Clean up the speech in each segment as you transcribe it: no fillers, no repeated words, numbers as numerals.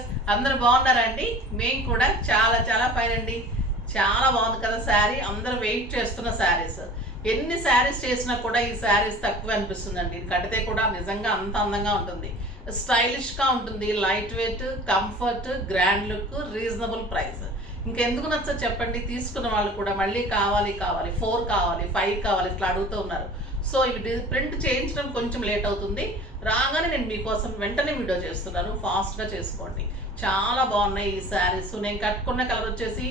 Viewers అందరూ బాగున్నారా అండి? మేము కూడా చాలా చాలా ఫైన్ అండి. చాలా బాగుంది కదా శారీ. అందరూ వెయిట్ చేస్తున్న శారీస్. ఎన్ని శారీస్ చేసినా కూడా ఈ శారీస్ తక్కువ అనిపిస్తుందండి. ఇది కడితే కూడా నిజంగా అంత అందంగా ఉంటుంది, స్టైలిష్గా ఉంటుంది, light weight, comfort, grand look, reasonable price. ఇంకెందుకు నచ్చదు చెప్పండి? తీసుకున్న వాళ్ళు కూడా మళ్ళీ కావాలి 4 కావాలి 5 కావాలి ఇట్లా అడుగుతూ ఉన్నారు. సో ఇవి ప్రింట్ చేయించడం కొంచెం లేట్ అవుతుంది. రాగానే నేను మీకోసం వెంటనే వీడియో చేస్తున్నాను, ఫాస్ట్గా చేసుకోండి. చాలా బాగున్నాయి ఈ శారీస్. నేను కట్టుకున్న కలర్ వచ్చేసి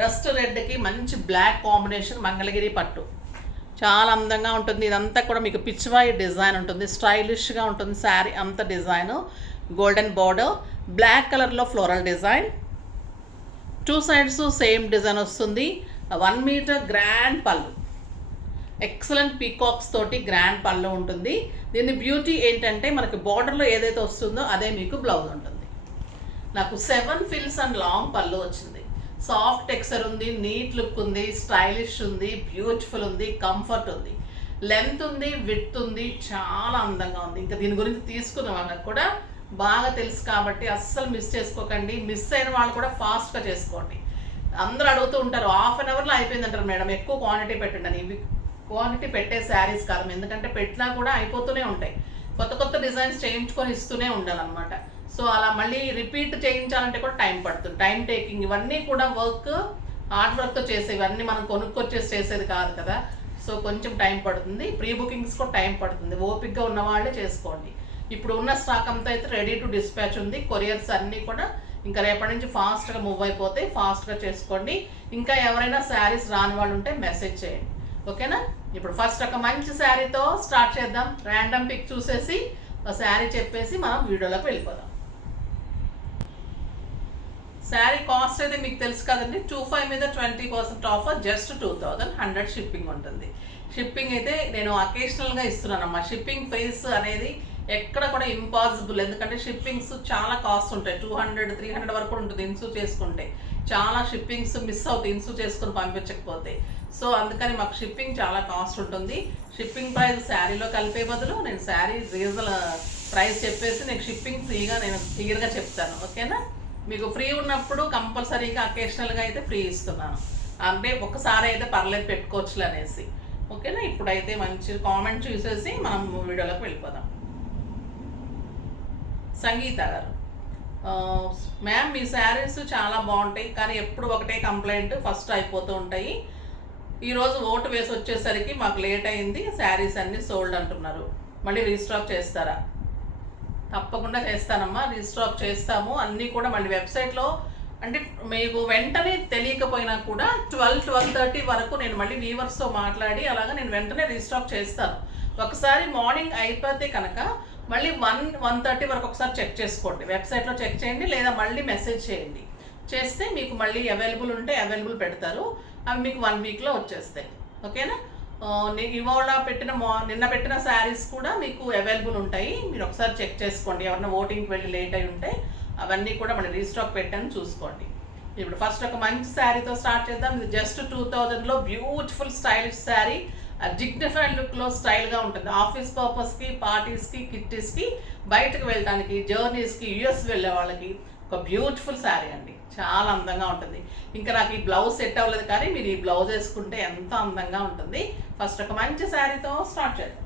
రస్ట్ రెడ్కి మంచి బ్లాక్ కాంబినేషన్, మంగళగిరి పట్టు. చాలా అందంగా ఉంటుంది. ఇదంతా కూడా మీకు పిచ్చివాయి డిజైన్ ఉంటుంది, స్టైలిష్గా ఉంటుంది శారీ అంత డిజైన్. గోల్డెన్ బార్డర్, బ్లాక్ కలర్లో floral design, 2 sides same design వస్తుంది. 1 మీటర్ గ్రాండ్ పళ్ళు, ఎక్సలెంట్ పీకాక్స్ తోటి గ్రాండ్ పళ్ళు ఉంటుంది. దీని బ్యూటీ ఏంటంటే మనకి బార్డర్లో ఏదైతే వస్తుందో అదే మీకు బ్లౌజ్ ఉంటుంది. నాకు 7 ఫిల్స్ అండ్ లాంగ్ పళ్ళు వచ్చింది. సాఫ్ట్ టెక్స్చర్ ఉంది, నీట్ లుక్ ఉంది, స్టైలిష్ ఉంది, బ్యూటిఫుల్ ఉంది, కంఫర్ట్ ఉంది, లెంత్ ఉంది, విడ్త్ ఉంది, చాలా అందంగా ఉంది. ఇంకా దీని గురించి తీసుకున్న వాళ్ళకి కూడా బాగా తెలుసు కాబట్టి అస్సలు మిస్ చేసుకోకండి. మిస్ అయిన వాళ్ళు కూడా ఫాస్ట్గా చేసుకోండి. అందరూ అడుగుతూ ఉంటారు, హాఫ్ అన్ అవర్లో అయిపోయిందంటారు మేడం, ఎక్కువ క్వాంటిటీ పెట్టండి అని. ఇవి క్వాంటిటీ పెట్టే శారీస్ కాదు, ఎందుకంటే పెట్టినా కూడా అయిపోతూనే ఉంటాయి. కొత్త డిజైన్స్ చేయించుకొని ఇస్తూనే ఉండాలన్నమాట. సో అలా మళ్ళీ రిపీట్ చేయించాలంటే కూడా టైం పడుతుంది. టైం టేకింగ్ ఇవన్నీ కూడా హార్డ్ వర్క్తో చేసేవి, ఇవన్నీ మనం కొనుక్కొచ్చేసి చేసేది కాదు కదా. సో కొంచెం టైం పడుతుంది, ప్రీ బుకింగ్స్ కూడా టైం పడుతుంది. ఓపిక్గా ఉన్న వాళ్ళే చేసుకోండి. ఇప్పుడు ఉన్న స్టాక్ అంతా అయితే రెడీ టు డిస్పాచ్ ఉంది. కొరియర్స్ అన్నీ కూడా ఇంకా రేపటి నుంచి ఫాస్ట్గా మూవ్ అయిపోతాయి. ఫాస్ట్గా చేసుకోండి. ఇంకా ఎవరైనా శారీస్ రాని వాళ్ళు ఉంటే మెసేజ్ చేయండి, ఓకేనా? ఇప్పుడు ఫస్ట్ ఒక మంచి శారీతో స్టార్ట్ చేద్దాం. ర్యాండమ్ పిక్ చూసేసి ఒక శారీ చెప్పేసి మనం వీడియోలోకి వెళ్ళిపోదాం. శారీ కాస్ట్ అయితే మీకు తెలుసు కదండి, 25 మీద 20% ఆఫర్, జస్ట్ 2100 షిప్పింగ్ ఉంటుంది. షిప్పింగ్ అయితే నేను అకేషనల్గా ఇస్తున్నానమ్మా. షిప్పింగ్ ఫీస్ అనేది ఎక్కడ కూడా ఇంపాసిబుల్, ఎందుకంటే షిప్పింగ్స్ చాలా కాస్ట్ ఉంటాయి. 200-300 వరకు ఉంటుంది ఇన్సూ చేసుకుంటే. చాలా షిప్పింగ్స్ మిస్ అవుతాయి ఇన్సూ చేసుకుని పంపించకపోతే. సో అందుకని మాకు షిప్పింగ్ చాలా కాస్ట్ ఉంటుంది. షిప్పింగ్ ప్రైస్ శారీలో కలిపే బదులు నేను శారీ రీజనల్ ప్రైస్ చెప్పేసి నేను షిప్పింగ్ ఫ్రీగా నేను క్లియర్గా చెప్తాను, ఓకేనా? మీకు ఫ్రీ ఉన్నప్పుడు కంపల్సరీగా అకేషనల్గా అయితే ఫ్రీ ఇస్తున్నాను. అంటే ఒకసారి అయితే పర్లేదు పెట్టుకోవచ్చులే అనేసి, ఓకేనా? ఇప్పుడైతే మంచి కామెంట్ చూసేసి మనం వీడియోలోకి వెళ్ళిపోదాం. సంగీత గారు, మ్యామ్ మీ శారీస్ చాలా బాగుంటాయి, కానీ ఎప్పుడు ఒకటే కంప్లైంట్, ఫస్ట్ అయిపోతూ ఉంటాయి. ఈరోజు ఓటు వేసి వచ్చేసరికి మాకు లేట్ అయింది, శారీస్ అన్నీ సోల్డ్ అంటున్నారు. మళ్ళీ రీస్టాక్ చేస్తారా? తప్పకుండా చేస్తానమ్మా, రీస్టాక్ చేస్తాము. అన్నీ కూడా మళ్ళీ వెబ్సైట్లో, అంటే మీకు వెంటనే తెలియకపోయినా కూడా 12-12:30 వరకు నేను మళ్ళీ వీవర్స్తో మాట్లాడి అలాగా నేను వెంటనే రీస్టాక్ చేస్తాను. ఒకసారి మార్నింగ్ అయిపోతే కనుక మళ్ళీ 1-1:30 వరకు ఒకసారి చెక్ చేసుకోండి. వెబ్సైట్లో చెక్ చేయండి, లేదా మళ్ళీ మెసేజ్ చేయండి. చేస్తే మీకు మళ్ళీ అవైలబుల్ ఉంటే అవైలబుల్ పెడతారు. అవి మీకు 1 వీక్లో వచ్చేస్తాయి, ఓకేనా? ఇవాళ నిన్న పెట్టిన శారీస్ కూడా మీకు అవైలబుల్ ఉంటాయి. మీరు ఒకసారి చెక్ చేసుకోండి. ఎవరైనా ఓటింగ్కి వెళ్ళి లేట్ అయి ఉంటే అవన్నీ కూడా మళ్ళీ రీస్టాక్ పెట్టాను, చూసుకోండి. ఇప్పుడు ఫస్ట్ ఒక మంచి శారీతో స్టార్ట్ చేద్దాం. ఇది జస్ట్ 2000లో బ్యూటిఫుల్ స్టైలిష్ శారీ, డిగ్నిఫైడ్ లుక్లో స్టైల్గా ఉంటుంది. ఆఫీస్ పర్పస్కి, పార్టీస్కి, కిట్టీస్కి, బయటకు వెళ్ళడానికి, జర్నీస్కి, యూఎస్ వెళ్ళే వాళ్ళకి ఒక బ్యూటిఫుల్ శారీ అండి. చాలా అందంగా ఉంటుంది. ఇంకా నాకు ఈ బ్లౌజ్ సెట్ అవ్వలేదు, కానీ మీరు ఈ బ్లౌజ్ వేసుకుంటే ఎంత అందంగా ఉంటుంది. ఫస్ట్ ఒక మంచి శారీతో స్టార్ట్ చేద్దాం.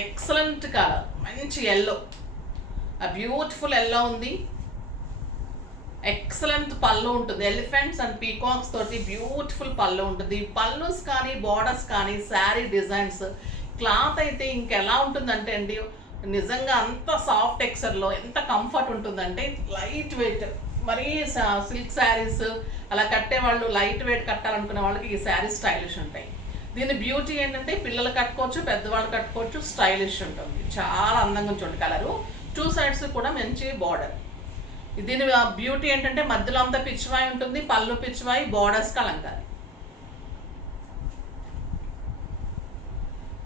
ఎక్సలెంట్ కలర్, మంచి ఎల్లో, ఆ బ్యూటిఫుల్ ఎల్లో ఉంది. ఎక్సలెంట్ పళ్ళు ఉంటుంది, ఎలిఫెంట్స్ అండ్ పీకాక్స్ తోటి బ్యూటిఫుల్ పళ్ళు ఉంటుంది. పళ్ళుస్ కానీ బార్డర్స్ కానీ శారీ డిజైన్స్, క్లాత్ అయితే ఇంకెలా ఉంటుందంటే అండి, నిజంగా అంత సాఫ్ట్ టెక్స్చర్లో ఎంత కంఫర్ట్ ఉంటుందంటే, లైట్ వెయిట్. మరీ సిల్క్ శారీస్ అలా కట్టేవాళ్ళు, లైట్ వెయిట్ కట్టాలనుకునే వాళ్ళకి ఈ శారీస్ స్టైలిష్ ఉంటాయి. దీని బ్యూటీ ఏంటంటే పిల్లలు కట్టుకోవచ్చు, పెద్దవాళ్ళు కట్టుకోవచ్చు, స్టైలిష్ ఉంటుంది. చాలా అందంగా ఉంచండి కలరు. 2 సైడ్స్ కూడా మంచి బార్డర్. దీని బ్యూటీ ఏంటంటే మధ్యలో అంతా పిచ్చివాయి ఉంటుంది, pallu Pichwai, borders Kalamkari.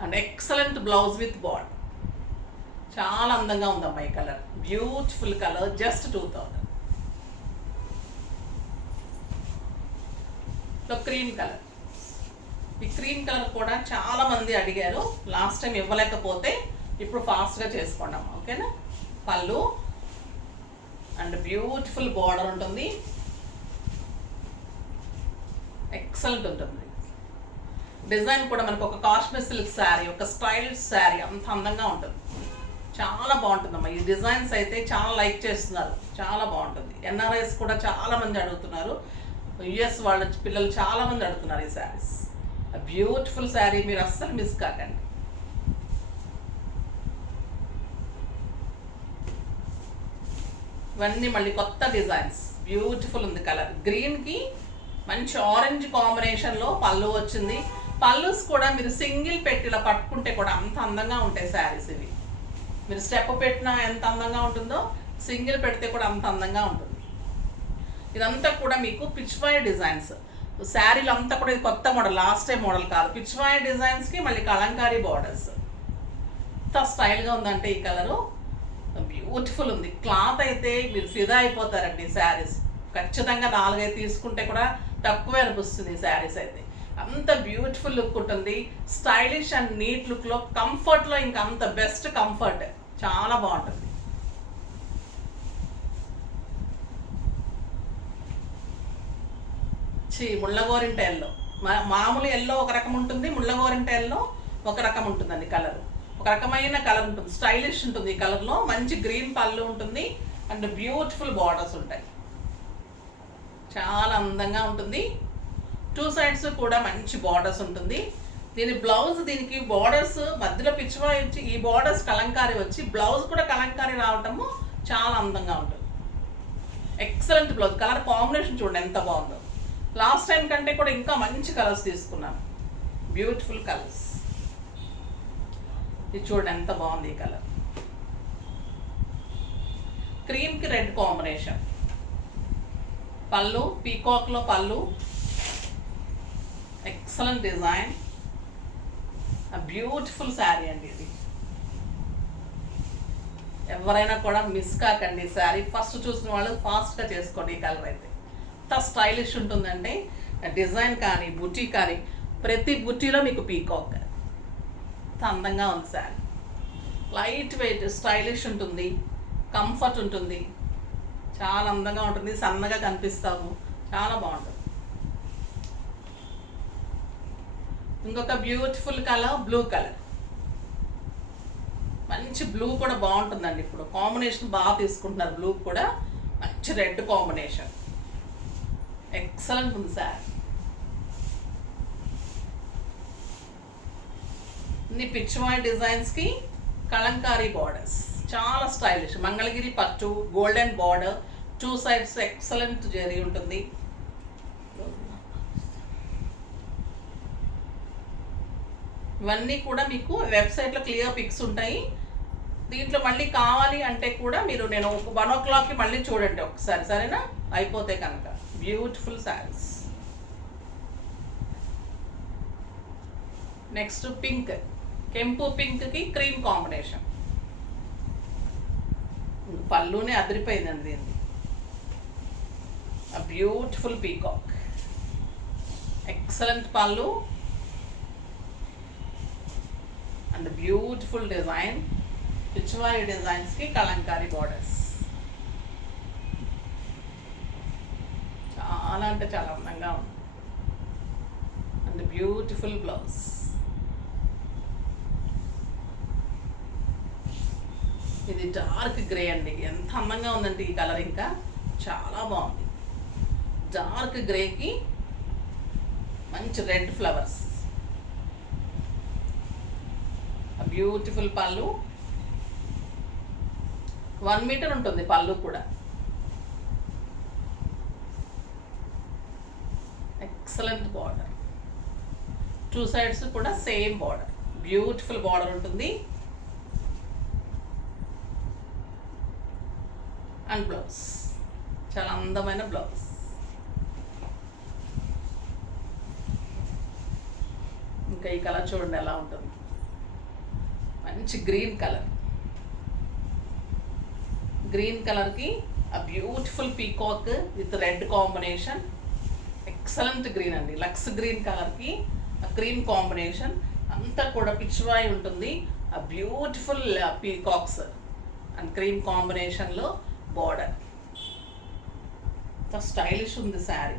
And excellent blouse with border. చాలా అందంగా ఉందమ్మా ఈ colour, beautiful colour, just 2000. Cream colour, ఈ క్రీమ్ కలర్ కూడా చాలా మంది అడిగారు. లాస్ట్ టైం ఇవ్వలేకపోతే ఇప్పుడు ఫాస్ట్గా చేసుకోండి అమ్మా, ఓకేనా? పళ్ళు అండ్ బ్యూటిఫుల్ బార్డర్ ఉంటుంది, ఎక్సలెంట్ ఉంటుంది. డిజైన్ కూడా మనకు ఒక కాశ్మీర్ సిల్క్ శారీ, ఒక స్టైలిష్ శారీ, అంత అందంగా ఉంటుంది. చాలా బాగుంటుందమ్మా. ఈ డిజైన్స్ అయితే చాలా లైక్ చేస్తున్నారు, చాలా బాగుంటుంది. ఎన్ఆర్ఐస్ కూడా చాలా మంది అడుగుతున్నారు, యుఎస్ వాళ్ళ పిల్లలు చాలా మంది అడుగుతున్నారు ఈ శారీస్. బ్యూటిఫుల్ శారీ, మీరు అస్సలు మిస్ కాకండి. ఇవన్నీ మళ్ళీ కొత్త డిజైన్స్, బ్యూటిఫుల్ ఉంది కలర్. గ్రీన్కి మంచి ఆరెంజ్ కాంబినేషన్లో పళ్ళు వచ్చింది. పళ్ళుస్ కూడా మీరు సింగిల్ పెట్టి ఇలా పట్టుకుంటే కూడా అంత అందంగా ఉంటాయి శారీస్ ఇవి. మీరు స్టెప్ పెట్టినా ఎంత అందంగా ఉంటుందో, సింగిల్ పెడితే కూడా అంత అందంగా ఉంటుంది. ఇదంతా కూడా మీకు పిచ్వాయ్ డిజైన్స్. శారీలు అంతా కూడా ఇది కొత్త మోడల్, లాస్ట్ టైం మోడల్ కాదు. పిచ్వాయ్ డిజైన్స్కి మళ్ళీ కలంకారీ బార్డర్స్. ఎంత స్టైల్గా ఉందంటే ఈ కలరు, బ్యూటిఫుల్ ఉంది. క్లాత్ అయితే మీరు ఫిదా అయిపోతారండి. శారీస్ ఖచ్చితంగా 4-5 తీసుకుంటే కూడా తక్కువే అనిపిస్తుంది ఈ శారీస్ అయితే. అంత బ్యూటిఫుల్ లుక్ ఉంటుంది, స్టైలిష్ అండ్ నీట్ లుక్లో, కంఫర్ట్లో ఇంకా అంత బెస్ట్ కంఫర్ట్, చాలా బాగుంటుంది. ముళ్ళగోరింట ఎల్లో, మామూలు ఎల్లో ఒక రకం ఉంటుంది, ముళ్ళగోరింట ఎల్లో ఒక రకం ఉంటుందండి. కలర్ ఒక రకమైన కలర్ ఉంటుంది, స్టైలిష్ ఉంటుంది. ఈ కలర్లో మంచి గ్రీన్ పళ్ళు ఉంటుంది అండ్ బ్యూటిఫుల్ బార్డర్స్ ఉంటాయి, చాలా అందంగా ఉంటుంది. 2 సైడ్స్ కూడా మంచి బార్డర్స్ ఉంటుంది. దీని బ్లౌజ్, దీనికి బార్డర్స్ మధ్యలో పిచ్చివాయి వచ్చి, ఈ బార్డర్స్ కలంకారీ వచ్చి, బ్లౌజ్ కూడా కలంకారీ రావటము చాలా అందంగా ఉంటుంది. Excellent blouse. కలర్ కాంబినేషన్ చూడండి ఎంత బాగుందో. లాస్ట్ టైం కంటే కూడా ఇంకా మంచి కలర్స్ తీసుకున్నాను, బ్యూటిఫుల్ కలర్స్. ఇది చూడండి ఎంత బాగుంది ఈ కలర్. క్రీమ్కి రెడ్ కాంబినేషన్, పళ్ళు పీకాక్లో పళ్ళు, ఎక్సలెంట్ డిజైన్, బ్యూటిఫుల్ శారీ అండి ఇది. ఎవరైనా కూడా మిస్ కాకండి ఈ శారీ. ఫస్ట్ చూసిన వాళ్ళు ఫాస్ట్గా చేసుకోండి. ఈ కలర్ అయితే ఎంత స్టైలిష్ ఉంటుందంటే, డిజైన్ కానీ బుటీ కానీ, ప్రతి బుటీలో మీకు పీకాక్, ఎంత అందంగా ఉంది శారీ. లైట్ వెయిట్, స్టైలిష్ ఉంటుంది, కంఫర్ట్ ఉంటుంది, చాలా అందంగా ఉంటుంది. సన్నగా కనిపిస్తాము, చాలా బాగుంటుంది. ఇంకొక బ్యూటిఫుల్ కలర్ బ్లూ కలర్, మంచి బ్లూ కూడా బాగుంటుందండి. ఇప్పుడు కాంబినేషన్ బాగా తీసుకుంటున్నారు, బ్లూ కూడా మంచి రెడ్ కాంబినేషన్, ఎక్సలెంట్ ఉంది సార్. ఇన్ని పిచ్చివాయి డిజైన్స్కి కలంకారీ బార్డర్స్, చాలా స్టైలిష్. మంగళగిరి పట్టు, golden border, 2 sides excellent zari ఉంటుంది. ఇవన్నీ కూడా మీకు వెబ్సైట్లో క్లియర్ పిక్స్ ఉంటాయి. దీంట్లో మళ్ళీ కావాలి అంటే కూడా మీరు, నేను 1 o'clockకి మళ్ళీ చూడండి ఒకసారి, సరేనా? అయిపోతే కనుక. బ్యూటిఫుల్ శారీస్. నెక్స్ట్ పింక్, కెంపు పింక్కి క్రీమ్ కాంబినేషన్. పళ్ళునే అదిరిపోయిందండి దీన్ని. Beautiful peacock, excellent pallu and beautiful design. Pichwai డిజైన్స్కి కలంకారీ బార్డర్స్, చాలా అంటే చాలా అందంగా ఉంది. And beautiful blouse. ఇది డార్క్ గ్రే అండి, ఎంత అందంగా ఉందండి ఈ కలర్, ఇంకా చాలా బాగుంది. డార్క్ గ్రేకి మంచి రెడ్ ఫ్లవర్స్, బ్యూటిఫుల్ పళ్ళు. 1 మీటర్ ఉంటుంది పళ్ళు కూడా, ఎక్సలెంట్ బార్డర్. 2 సైడ్స్ కూడా సేమ్ బార్డర్, బ్యూటిఫుల్ బార్డర్ ఉంటుంది. అండ్ బ్లౌజ్, చాలా అందమైన బ్లౌజ్. ఇంకా ఈ కలర్ చూడండి ఎలా ఉంటుంది, మంచి గ్రీన్ కలర్. గ్రీన్ కలర్కి ఆ beautiful peacock with red combination, excellent green అండి. లక్స్ గ్రీన్ కలర్కి ఆ క్రీమ్ కాంబినేషన్, అంతా కూడా పిచ్చివాయి ఉంటుంది. ఆ బ్యూటిఫుల్ పీకాక్స్ అండ్ క్రీమ్ కాంబినేషన్లో బార్డర్. ఎంత స్టైలిష్ ఉంది శారీ,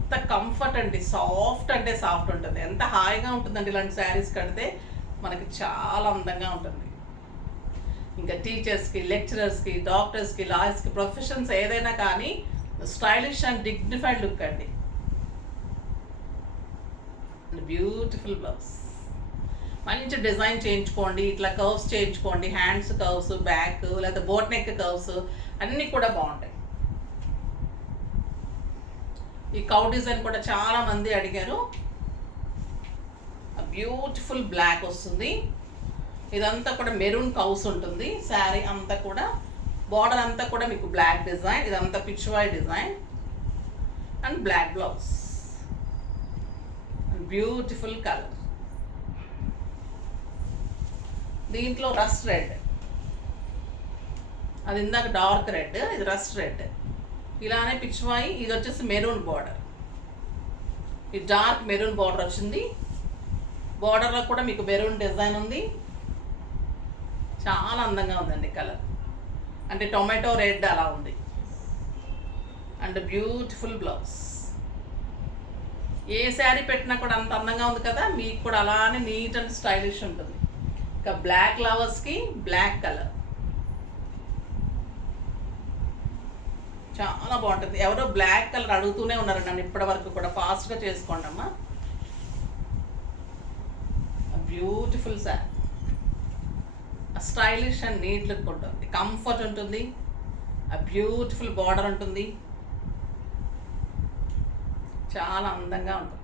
ఎంత కంఫర్ట్ అండి, సాఫ్ట్ అంటే సాఫ్ట్ ఉంటుంది. ఎంత హాయిగా ఉంటుందండి ఇలాంటి శారీస్ కడితే, మనకి చాలా అందంగా ఉంటుంది. ఇంకా టీచర్స్కి, లెక్చరర్స్కి, డాక్టర్స్కి, లాయర్స్కి, ప్రొఫెషన్స్ ఏదైనా కానీ స్టైలిష్ అండ్ డిగ్నిఫైడ్ లుక్ అండి. బ్యూటిఫుల్ బ్లౌజ్, మంచి డిజైన్ చేయించుకోండి, ఇట్లా కర్వ్స్ చేయించుకోండి, హ్యాండ్స్ కర్వ్స్, బ్యాక్ లేదా బోట్ నెక్ కర్వ్స్ అన్నీ కూడా బాగుంటాయి. ఈ కౌ డిజైన్ కూడా చాలా మంది అడిగారు. బ్యూటిఫుల్ బ్లాక్ వస్తుంది. ఇదంతా కూడా మెరూన్ కౌస్ ఉంటుంది. శారీ అంతా కూడా బార్డర్ అంతా కూడా మీకు బ్లాక్ డిజైన్, ఇదంతా Pichwai design and black blouse and beautiful colour. దీంట్లో రస్ట్ రెడ్, అది ఇందాక డార్క్ రెడ్, ఇది రస్ట్ రెడ్. ఇలానే పిచ్వాయి, ఇది వచ్చేసి మెరూన్ బార్డర్, ఈ డార్క్ మెరూన్ బార్డర్ వచ్చింది. బార్డర్లో కూడా మీకు మెరూన్ డిజైన్ ఉంది. చాలా అందంగా ఉందండి కలర్, అంటే టొమాటో రెడ్ అలా ఉంది. And beautiful blouse. ఏ శారీ పెట్టినా కూడా అంత అందంగా ఉంది కదా, మీకు కూడా అలానే నీట్ అండ్ స్టైలిష్ ఉంటుంది. ఇంకా బ్లాక్ లవర్స్కి బ్లాక్ కలర్ చాలా బాగుంటుంది. ఎవరో బ్లాక్ కలర్ అడుగుతూనే ఉన్నారు నన్ను ఇప్పటి వరకు కూడా. ఫాస్ట్గా చేసుకోండి అమ్మా. Beautiful sari, stylish and neat look ఉంటుంది, కంఫర్ట్ ఉంటుంది, బ్యూటిఫుల్ బార్డర్ ఉంటుంది, చాలా అందంగా ఉంటుంది.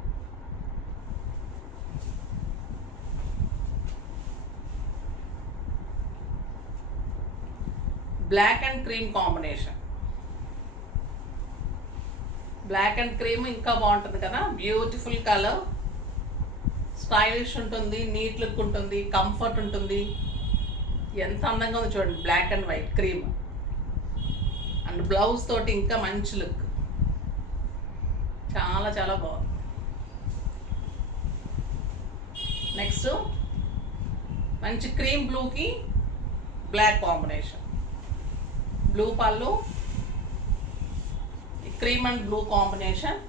Black and cream combination, black and cream ఇంకా బాగుంటుంది కదా. బ్యూటిఫుల్ కలర్, స్టైలిష్ ఉంటుంది, నీట్ లుక్ ఉంటుంది, కంఫర్ట్ ఉంటుంది. ఎంత అందంగా ఉంది చూడండి, black and white cream and blouse తోటి ఇంకా మంచి లుక్, చాలా చాలా బాగుంది. నెక్స్ట్ మంచి క్రీమ్ బ్లూకి బ్లాక్ కాంబినేషన్, బ్లూ పళ్ళు, క్రీమ్ అండ్ బ్లూ కాంబినేషన్.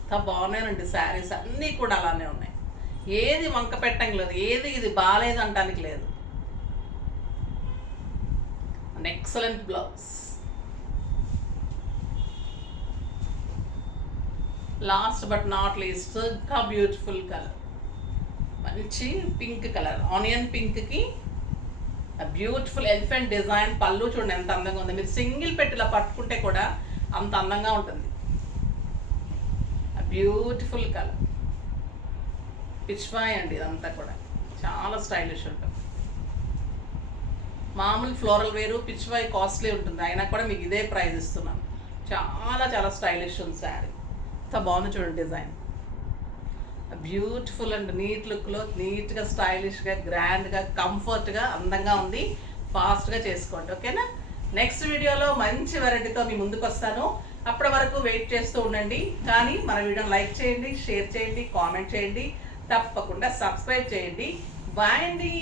ఎంత బాగున్నాయండి శారీస్ అన్నీ కూడా అలానే ఉన్నాయి. ఏది వంక పెట్టడం లేదు, ఏది ఇది బాగాలేదు అంటానికి లేదు. And excellent blouse. Last but not least ఇంకా బ్యూటిఫుల్ కలర్, మంచి పింక్ కలర్, ఆనియన్ పింక్కి బ్యూటిఫుల్ ఎలిఫెంట్ డిజైన్. పళ్ళు చూడండి ఎంత అందంగా ఉంది. మీరు సింగిల్ పెట్టిలా పట్టుకుంటే కూడా అంత అందంగా ఉంటుంది. బ్యూటిఫుల్ కలర్, పిచ్వాయ్ అండి ఇదంతా కూడా, చాలా స్టైలిష్ ఉంటుంది. మామూలు ఫ్లోరల్ వేరు, పిచ్వాయ్ కాస్ట్లీ ఉంటుంది, అయినా కూడా మీకు ఇదే ప్రైస్ ఇస్తున్నాను. చాలా చాలా స్టైలిష్ ఉంది శారీ. ఎంత బాగుంది చూడండి డిజైన్. బ్యూటిఫుల్ అండ్ నీట్ లుక్లో, నీట్గా స్టైలిష్గా గ్రాండ్గా కంఫర్ట్గా అందంగా ఉంది. ఫాస్ట్గా చేసుకోండి, ఓకేనా. నెక్స్ట్ వీడియోలో మంచి వెరైటీతో మీ ముందుకు వస్తాను. అప్పటి వరకు వెయిట్ చేస్తూ ఉండండి. కానీ మన వీడియోని లైక్ చేయండి, షేర్ చేయండి, కామెంట్ చేయండి, తప్పకుండా సబ్స్క్రైబ్ చేయండి. బాయ్ అండి.